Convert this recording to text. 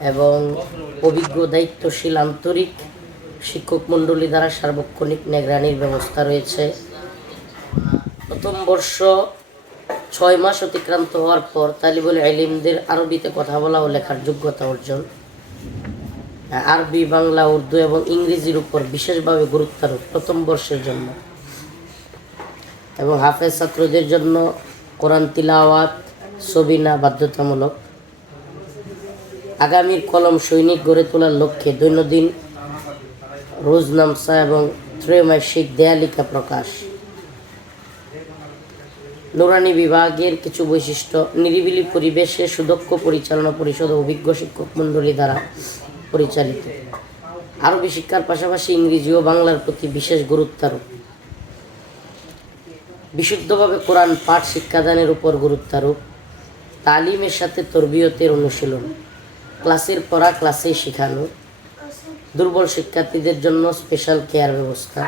এবং অভিজ্ঞ, দায়িত্বশীল, আন্তরিক শিক্ষক মণ্ডলী দ্বারা সার্বক্ষণিক নিগরানির ব্যবস্থা রয়েছে। প্রথম বর্ষ ছয় মাস অতিক্রান্ত হওয়ার পর তালিবুল আলিমদের আরবিতে কথা বলা ও লেখার যোগ্যতা অর্জন। আরবি, বাংলা, উর্দু এবং ইংরেজির উপর বিশেষভাবে গুরুত্বারোপ প্রথম বর্ষের জন্য। এবং হাফেজ ছাত্রদের জন্য কোরআন তিলাওয়াত, সবিনা বাধ্যতামূলক। আগামীর কলম সৈনিক গড়ে তোলার লক্ষ্যে দৈনন্দিন রোজনামসা এবং ত্রৈমাসিক দেয়ালিকা প্রকাশ। নুরানি বিভাগের কিছু বৈশিষ্ট্য, নিরিবিলি পরিবেশে সুদক্ষ পরিচালনা পরিষদ অভিজ্ঞ শিক্ষক মণ্ডলী দ্বারা পরিচালিত। আরবি শিক্ষার পাশাপাশি ইংরেজি ও বাংলার প্রতি বিশেষ গুরুত্বারোপ বিশুদ্ধভাবে কোরআন পাঠ শিক্ষাদানের উপর গুরুত্বারোপ তালিমের সাথে তরবিয়তের অনুশীলন। ক্লাসের পড়া ক্লাসে শেখানো। দুর্বল শিক্ষার্থীদের জন্য স্পেশাল কেয়ার ব্যবস্থা।